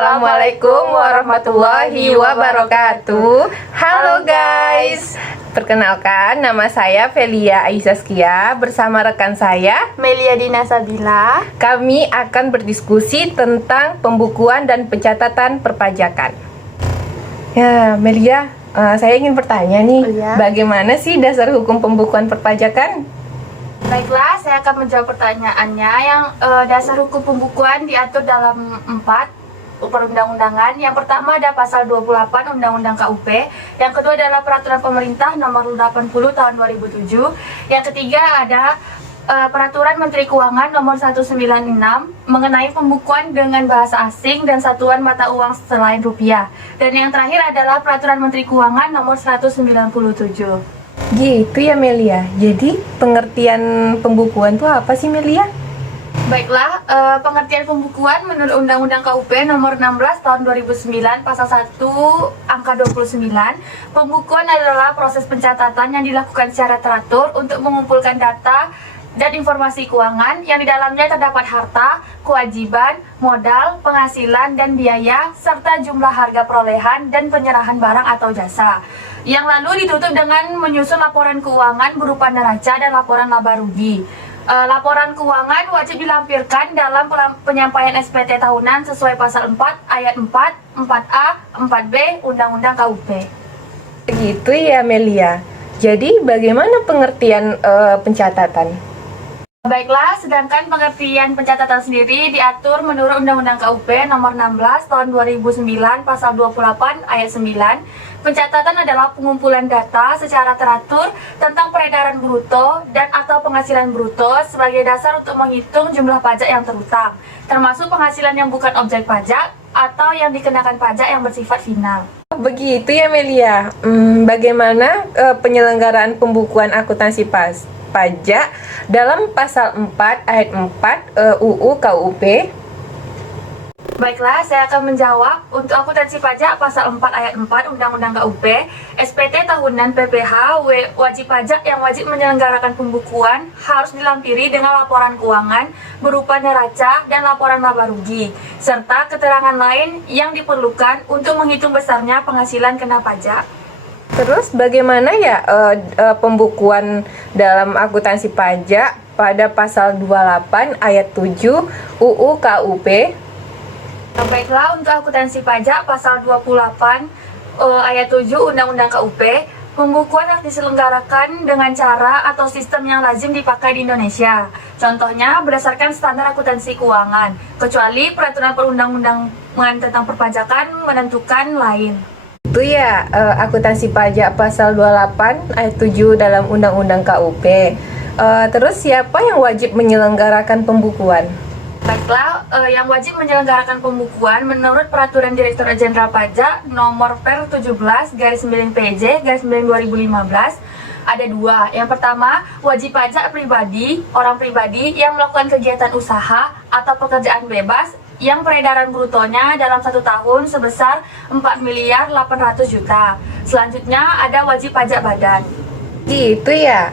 Assalamualaikum warahmatullahi wabarakatuh. Halo guys, perkenalkan nama saya Velia Aizaskia bersama rekan saya Melia Dina Sabila. Kami akan berdiskusi tentang pembukuan dan pencatatan perpajakan. Ya Melia, saya ingin bertanya nih, bagaimana sih dasar hukum pembukuan perpajakan? Baiklah, saya akan menjawab pertanyaannya. Yang dasar hukum pembukuan diatur dalam 4 perundang-undangan. Yang pertama ada pasal 28 Undang-Undang KUP. Yang kedua adalah peraturan pemerintah nomor 80 tahun 2007. Yang ketiga ada peraturan Menteri Keuangan nomor 196 mengenai pembukuan dengan bahasa asing dan satuan mata uang selain rupiah. Dan yang terakhir adalah peraturan Menteri Keuangan nomor 197. Gitu ya Melia. Jadi pengertian pembukuan itu apa sih Melia? Baiklah, pengertian pembukuan menurut Undang-Undang KUP nomor 16 tahun 2009 pasal 1 angka 29, pembukuan adalah proses pencatatan yang dilakukan secara teratur untuk mengumpulkan data dan informasi keuangan yang di dalamnya terdapat harta, kewajiban, modal, penghasilan, dan biaya, serta jumlah harga perolehan dan penyerahan barang atau jasa. Yang lalu ditutup dengan menyusun laporan keuangan berupa neraca dan laporan laba rugi. Laporan keuangan wajib dilampirkan dalam penyampaian SPT tahunan sesuai pasal 4 ayat 4, 4A, 4B Undang-Undang KUP. Begitu ya Melia. Jadi bagaimana pengertian pencatatan? Baiklah, sedangkan pengertian pencatatan sendiri diatur menurut Undang-Undang KUP nomor 16 tahun 2009 pasal 28 ayat 9. Pencatatan adalah pengumpulan data secara teratur tentang peredaran bruto dan atau penghasilan bruto sebagai dasar untuk menghitung jumlah pajak yang terutang, termasuk penghasilan yang bukan objek pajak atau yang dikenakan pajak yang bersifat final. Begitu ya Melia. Bagaimana penyelenggaraan pembukuan akuntansi pajak dalam pasal 4 ayat 4 UU KUP? Baiklah, saya akan menjawab. Untuk akuntansi pajak pasal 4 ayat 4 Undang-Undang KUP, SPT tahunan PPH wajib pajak yang wajib menyelenggarakan pembukuan harus dilampiri dengan laporan keuangan berupa neraca dan laporan laba rugi, serta keterangan lain yang diperlukan untuk menghitung besarnya penghasilan kena pajak. Terus bagaimana ya pembukuan dalam akuntansi pajak pada pasal 28 ayat 7 UU KUP? Baiklah, untuk akuntansi pajak pasal 28 ayat 7 Undang-Undang KUP, pembukuan harus diselenggarakan dengan cara atau sistem yang lazim dipakai di Indonesia. Contohnya berdasarkan standar akuntansi keuangan, kecuali peraturan perundang-undangan tentang perpajakan menentukan lain. Itu ya akuntansi pajak pasal 28 ayat 7 dalam Undang-Undang KUP. Terus siapa yang wajib menyelenggarakan pembukuan? Baiklah, yang wajib menyelenggarakan pembukuan menurut Peraturan Direktorat Jenderal Pajak Nomor Per 17/PJ/2015 ada 2. Yang pertama, wajib pajak pribadi, orang pribadi yang melakukan kegiatan usaha atau pekerjaan bebas yang peredaran brutonya dalam 1 tahun sebesar 4.800.000.000. Selanjutnya ada wajib pajak badan. Gitu ya.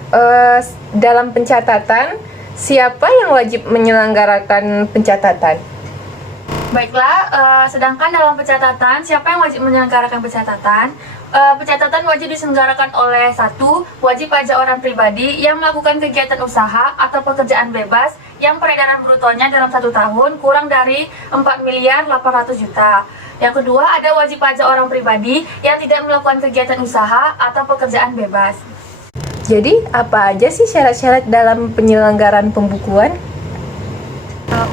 Dalam pencatatan, siapa yang wajib menyelenggarakan pencatatan? Baiklah, sedangkan dalam pencatatan, siapa yang wajib menyelenggarakan pencatatan? Pencatatan wajib diselenggarakan oleh 1. Wajib pajak orang pribadi yang melakukan kegiatan usaha atau pekerjaan bebas yang peredaran brutonya dalam 1 tahun kurang dari 4.800.000.000. Yang kedua, ada wajib pajak orang pribadi yang tidak melakukan kegiatan usaha atau pekerjaan bebas. Jadi apa aja sih syarat-syarat dalam penyelenggaraan pembukuan?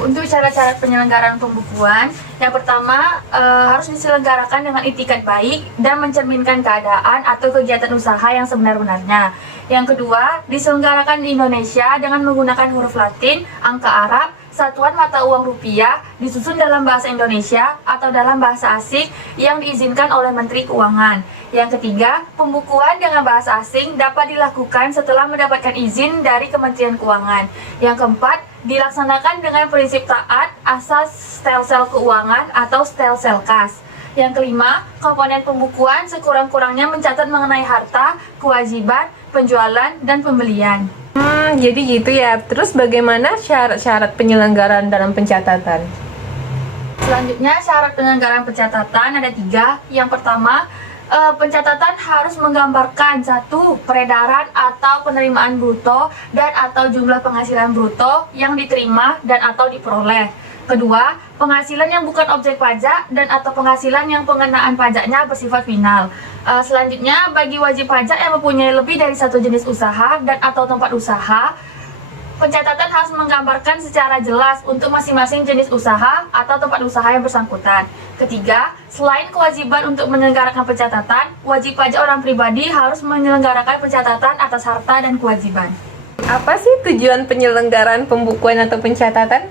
Untuk syarat-syarat penyelenggaraan pembukuan, yang pertama harus diselenggarakan dengan itikat baik dan mencerminkan keadaan atau kegiatan usaha yang sebenar-benarnya. Yang kedua, diselenggarakan di Indonesia dengan menggunakan huruf Latin, angka Arab, satuan mata uang rupiah, disusun dalam bahasa Indonesia atau dalam bahasa asing yang diizinkan oleh Menteri Keuangan. Yang ketiga, pembukuan dengan bahasa asing dapat dilakukan setelah mendapatkan izin dari Kementerian Keuangan. Yang keempat, dilaksanakan dengan prinsip taat asas stelsel keuangan atau stelsel kas. Yang kelima, komponen pembukuan sekurang-kurangnya mencatat mengenai harta, kewajiban, penjualan, dan pembelian. Jadi gitu ya. Terus bagaimana syarat-syarat penyelenggaraan dalam pencatatan? Selanjutnya, syarat penyelenggaraan pencatatan ada 3. Yang pertama, pencatatan harus menggambarkan 1. Peredaran atau penerimaan bruto dan atau jumlah penghasilan bruto yang diterima dan atau diperoleh. Kedua, penghasilan yang bukan objek pajak dan atau penghasilan yang pengenaan pajaknya bersifat final. Selanjutnya, bagi wajib pajak yang mempunyai lebih dari 1 jenis usaha dan atau tempat usaha, pencatatan harus menggambarkan secara jelas untuk masing-masing jenis usaha atau tempat usaha yang bersangkutan. Ketiga, selain kewajiban untuk menyelenggarakan pencatatan, wajib pajak orang pribadi harus menyelenggarakan pencatatan atas harta dan kewajiban. Apa sih tujuan penyelenggaraan pembukuan atau pencatatan?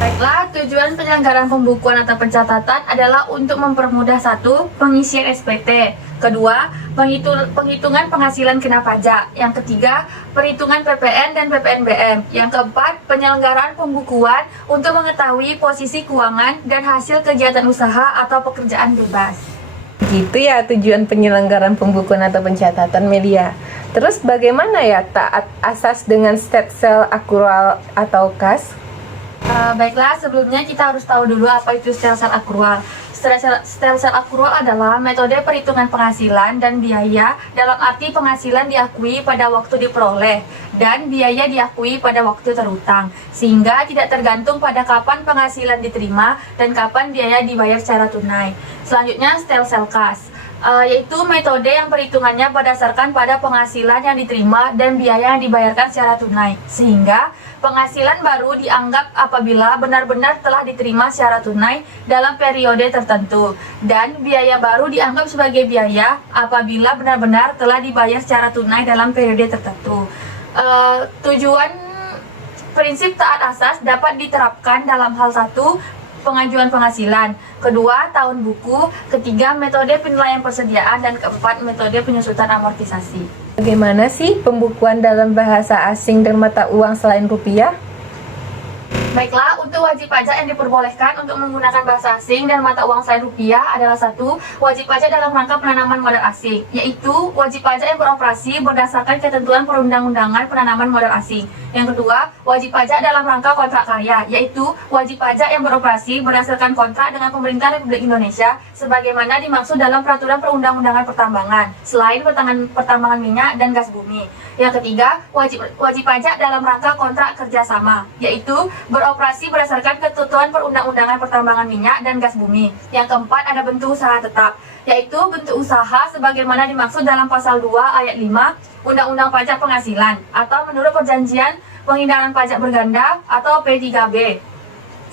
Baiklah, tujuan penyelenggaraan pembukuan atau pencatatan adalah untuk mempermudah 1. Pengisian SPT. Kedua, penghitungan penghasilan kena pajak. Yang ketiga, perhitungan PPN dan PPNBM. Yang keempat, penyelenggaraan pembukuan untuk mengetahui posisi keuangan dan hasil kegiatan usaha atau pekerjaan bebas. Gitu ya tujuan penyelenggaraan pembukuan atau pencatatan, Melia. Terus bagaimana ya taat asas dengan stelsel akrual atau kas? Baiklah, sebelumnya kita harus tahu dulu apa itu stelsel akrual. Stelsel akrual adalah metode perhitungan penghasilan dan biaya dalam arti penghasilan diakui pada waktu diperoleh dan biaya diakui pada waktu terutang, sehingga tidak tergantung pada kapan penghasilan diterima dan kapan biaya dibayar secara tunai. Selanjutnya, stelsel kas, yaitu metode yang perhitungannya berdasarkan pada penghasilan yang diterima dan biaya yang dibayarkan secara tunai, sehingga penghasilan baru dianggap apabila benar-benar telah diterima secara tunai dalam periode tertentu, dan biaya baru dianggap sebagai biaya apabila benar-benar telah dibayar secara tunai dalam periode tertentu. Tujuan prinsip taat asas dapat diterapkan dalam hal 1. Pengajuan penghasilan, kedua, tahun buku, ketiga, metode penilaian persediaan, dan keempat, metode penyusutan amortisasi. Bagaimana sih pembukuan dalam bahasa asing dan mata uang selain rupiah? Baiklah, untuk wajib pajak yang diperbolehkan untuk menggunakan bahasa asing dan mata uang selain rupiah adalah 1. Wajib pajak dalam rangka penanaman modal asing, yaitu wajib pajak yang beroperasi berdasarkan ketentuan perundang-undangan penanaman modal asing. Yang kedua, wajib pajak dalam rangka kontrak karya, yaitu wajib pajak yang beroperasi berdasarkan kontrak dengan pemerintah Republik Indonesia sebagaimana dimaksud dalam peraturan perundang-undangan pertambangan, selain pertambangan minyak dan gas bumi. Yang ketiga, wajib pajak dalam rangka kontrak kerjasama, yaitu beroperasi berdasarkan ketentuan perundang-undangan pertambangan minyak dan gas bumi. Yang keempat, ada bentuk usaha tetap, yaitu bentuk usaha sebagaimana dimaksud dalam pasal 2 ayat 5 Undang-Undang Pajak Penghasilan atau menurut perjanjian penghindaran pajak berganda atau P3B.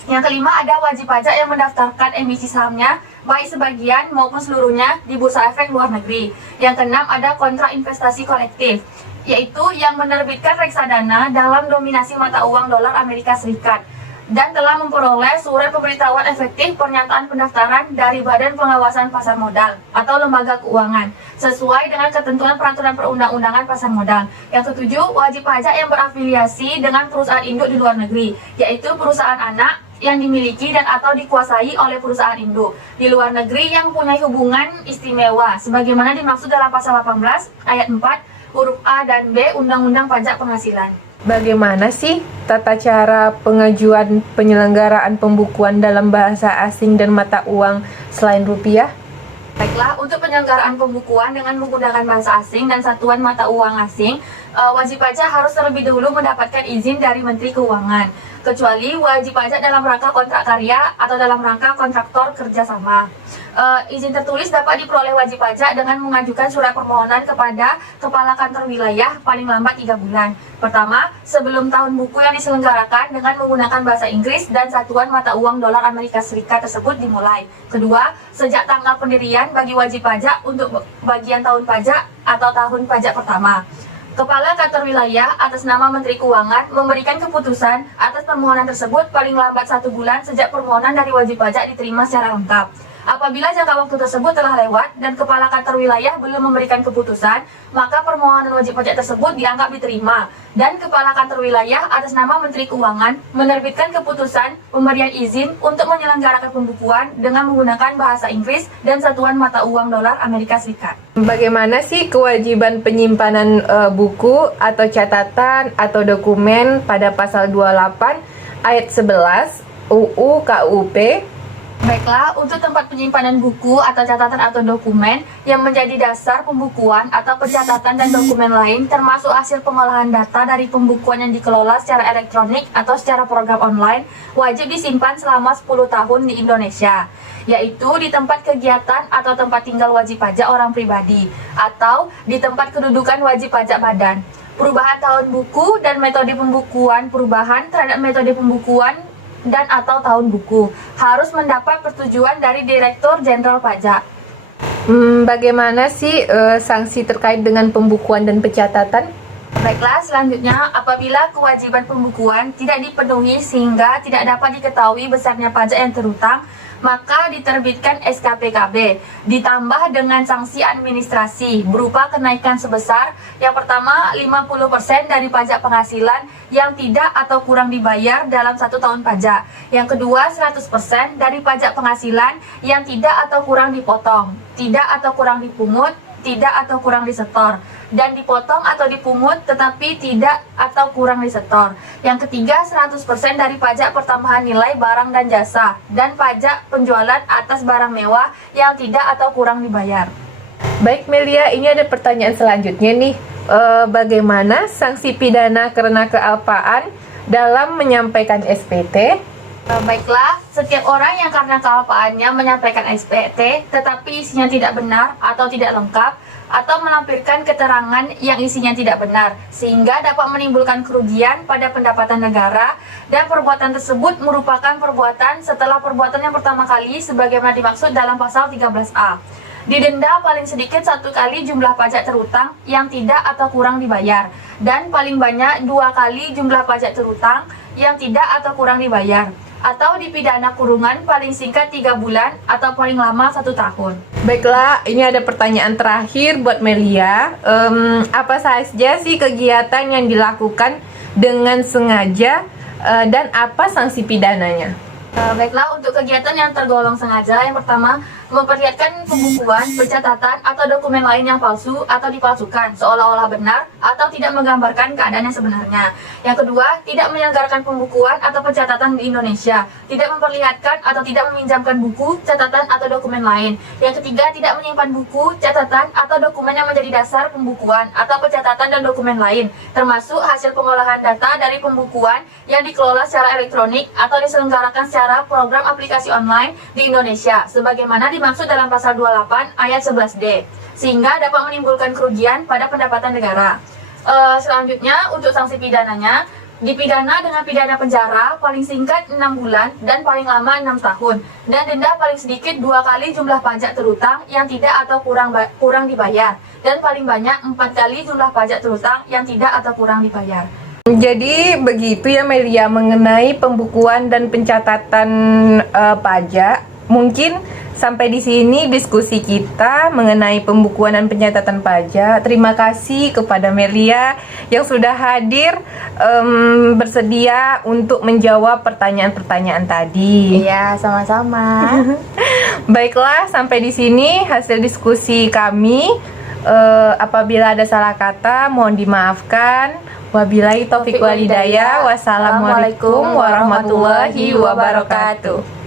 Yang kelima, ada wajib pajak yang mendaftarkan emisi sahamnya baik sebagian maupun seluruhnya di Bursa Efek Luar Negeri. Yang keenam, ada kontrak investasi kolektif, yaitu yang menerbitkan reksadana dalam dominasi mata uang dolar Amerika Serikat dan telah memperoleh surat pemberitahuan efektif pernyataan pendaftaran dari Badan Pengawasan Pasar Modal atau lembaga keuangan sesuai dengan ketentuan peraturan perundang-undangan pasar modal. Yang ketujuh, wajib pajak yang berafiliasi dengan perusahaan induk di luar negeri, yaitu perusahaan anak yang dimiliki dan atau dikuasai oleh perusahaan induk di luar negeri yang mempunyai hubungan istimewa sebagaimana dimaksud dalam pasal 18 ayat 4 huruf A dan B Undang-Undang Pajak Penghasilan. Bagaimana sih tata cara pengajuan penyelenggaraan pembukuan dalam bahasa asing dan mata uang selain rupiah? Baiklah, untuk penyelenggaraan pembukuan dengan menggunakan bahasa asing dan satuan mata uang asing, wajib pajak harus terlebih dahulu mendapatkan izin dari Menteri Keuangan, kecuali wajib pajak dalam rangka kontrak karya atau dalam rangka kontraktor kerjasama. Izin tertulis dapat diperoleh wajib pajak dengan mengajukan surat permohonan kepada Kepala Kantor Wilayah paling lambat 3 bulan. Pertama, sebelum tahun buku yang diselenggarakan dengan menggunakan bahasa Inggris dan satuan mata uang dolar Amerika Serikat tersebut dimulai. Kedua, sejak tanggal pendirian bagi wajib pajak untuk bagian tahun pajak atau tahun pajak pertama. Kepala Kantor Wilayah atas nama Menteri Keuangan memberikan keputusan atas permohonan tersebut paling lambat 1 bulan sejak permohonan dari wajib pajak diterima secara lengkap. Apabila jangka waktu tersebut telah lewat dan Kepala Kantor Wilayah belum memberikan keputusan, maka permohonan wajib pajak tersebut dianggap diterima dan Kepala Kantor Wilayah atas nama Menteri Keuangan menerbitkan keputusan pemberian izin untuk menyelenggarakan pembukuan dengan menggunakan bahasa Inggris dan satuan mata uang dolar Amerika Serikat. Bagaimana sih kewajiban penyimpanan buku atau catatan atau dokumen pada pasal 28 ayat 11 UU KUP. Baiklah, untuk tempat penyimpanan buku atau catatan atau dokumen yang menjadi dasar pembukuan atau pencatatan dan dokumen lain termasuk hasil pengolahan data dari pembukuan yang dikelola secara elektronik atau secara program online wajib disimpan selama 10 tahun di Indonesia, yaitu di tempat kegiatan atau tempat tinggal wajib pajak orang pribadi atau di tempat kedudukan wajib pajak badan. Perubahan tahun buku dan metode pembukuan, perubahan terhadap metode pembukuan dan atau tahun buku harus mendapat persetujuan dari Direktur Jenderal Pajak. Bagaimana sih sanksi terkait dengan pembukuan dan pencatatan? Baiklah, selanjutnya apabila kewajiban pembukuan tidak dipenuhi sehingga tidak dapat diketahui besarnya pajak yang terhutang, maka diterbitkan SKPKB ditambah dengan sanksi administrasi berupa kenaikan sebesar yang pertama 50% dari pajak penghasilan yang tidak atau kurang dibayar dalam 1 tahun pajak, yang kedua 100% dari pajak penghasilan yang tidak atau kurang dipotong, tidak atau kurang dipungut, tidak atau kurang disetor, dan dipotong atau dipungut tetapi tidak atau kurang disetor. Yang ketiga 100% dari pajak pertambahan nilai barang dan jasa dan pajak penjualan atas barang mewah yang tidak atau kurang dibayar. Baik Melia, ini ada pertanyaan selanjutnya nih. Bagaimana sanksi pidana karena kealpaan dalam menyampaikan SPT? Baiklah, setiap orang yang karena kealpaannya menyampaikan SPT tetapi isinya tidak benar atau tidak lengkap atau melampirkan keterangan yang isinya tidak benar sehingga dapat menimbulkan kerugian pada pendapatan negara dan perbuatan tersebut merupakan perbuatan setelah perbuatan yang pertama kali sebagaimana dimaksud dalam pasal 13A. Didenda paling sedikit 1 kali jumlah pajak terutang yang tidak atau kurang dibayar dan paling banyak 2 kali jumlah pajak terutang yang tidak atau kurang dibayar, atau dipidana kurungan paling singkat 3 bulan atau paling lama 1 tahun. Baiklah, ini ada pertanyaan terakhir buat Melia. Apa saja sih kegiatan yang dilakukan dengan sengaja dan apa sanksi pidananya? Baiklah, untuk kegiatan yang tergolong sengaja, yang pertama, memperlihatkan pembukuan, pencatatan, atau dokumen lain yang palsu atau dipalsukan, seolah-olah benar, atau tidak menggambarkan keadaan yang sebenarnya. Yang kedua, tidak menyelenggarakan pembukuan atau pencatatan di Indonesia, tidak memperlihatkan atau tidak meminjamkan buku, catatan, atau dokumen lain. Yang ketiga, tidak menyimpan buku, catatan, atau dokumen yang menjadi dasar pembukuan atau pencatatan dan dokumen lain, termasuk hasil pengolahan data dari pembukuan yang dikelola secara elektronik atau diselenggarakan secara program aplikasi online di Indonesia, sebagaimana dimaksud dalam pasal 28 ayat 11D, sehingga dapat menimbulkan kerugian pada pendapatan negara. Selanjutnya, untuk sanksi pidananya, dipidana dengan pidana penjara paling singkat 6 bulan dan paling lama 6 tahun, dan denda paling sedikit 2 kali jumlah pajak terutang yang tidak atau kurang dibayar, dan paling banyak 4 kali jumlah pajak terutang yang tidak atau kurang dibayar. Jadi begitu ya Melia mengenai pembukuan dan pencatatan pajak. Mungkin sampai di sini diskusi kita mengenai pembukuan dan pencatatan pajak. Terima kasih kepada Melia yang sudah hadir bersedia untuk menjawab pertanyaan-pertanyaan tadi. Iya, sama-sama. Baiklah, sampai di sini hasil diskusi kami. Apabila ada salah kata mohon dimaafkan. Wabillahi taufiq wal hidayah. Wassalamualaikum warahmatullahi wabarakatuh.